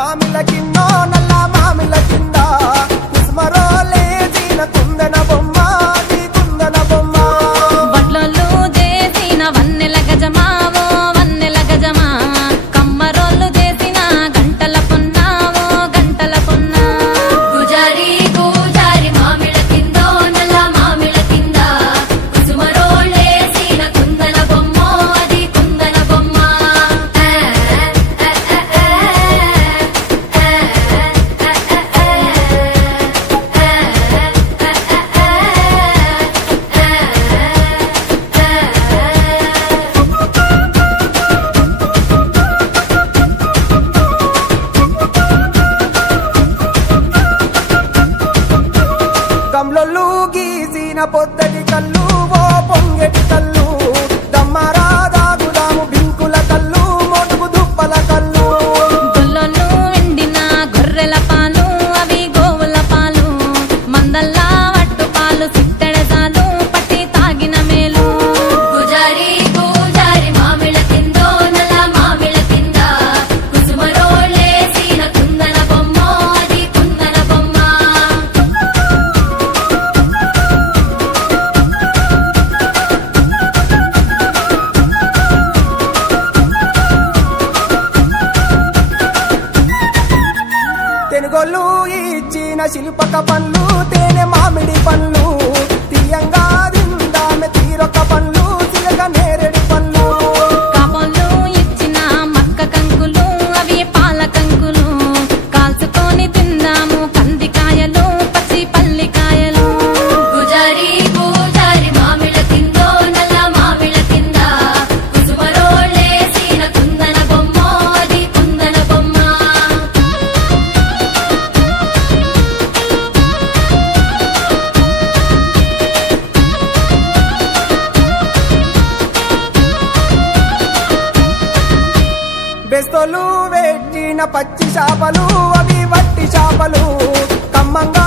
మామిల కిన్నో నల్ల మామిల కింద కుసుమరోలే జీన కుందన బొమ్మ నీ కుందన బొమ్మ వడ్లొల్లు చేసిన వన్నెల గజమావో వన్నెల గజమా కమ్మరోళ్ళు చేసిన గంటల పొన్నావో గంటల పొన్నా గుజారి గుజారి మామిళ్ళ కిందో నల్ల మామిళ్ళ కింద కుసుమరోళ్ళేసిన కుందన బొమ్మో అది కుందన బొమ్మ గమ్లొల్లు గీసిన పొద్దటి కళ్ళు ఓ పొంగెటి కళ్ళు దమ్మరా దాగుదాము బింకుల కళ్ళు మొడుగు దుప్పల కళ్ళు గొల్లొల్లు ఎండిన గొర్రెల పాలు అవి గోవుల పాలు మందల్లా వట్టు పాలు సిట్టెడసాలు పట్టి తాగిన మేలు గుజారి గుజారి మామిళ్ళ కిందో నల్ల మామిళ్ళ కింద కుసుమరోళ్ళేసిన కుందన బొమ్మో అది కుందన బొమ్మ తెనుగొల్లు ఇచ్చిన శిల్పక పండ్లు తేనె మామిడి పండ్లు తీయంగా దిందామె తీరొక పండ్లు చిలక నేరేడు పండ్లు కాపోళ్ళు ఇచ్చిన మక్క కంకులు అవి పాల కంకులు కాల్చుకొని తిందాము కందికాయలు పచ్చి పల్లికాయలు గుజారి గుజారి మామిళ్ళ కిందో నల్ల మామిళ్ళ కింద కుసుమరోళ్ళేసిన కుందన బొమ్మో అది కుందన బొమ్మ బెస్తోలు పెట్టిన పచ్చి చేపలు అవి వట్టి చేపలు కమ్మంగా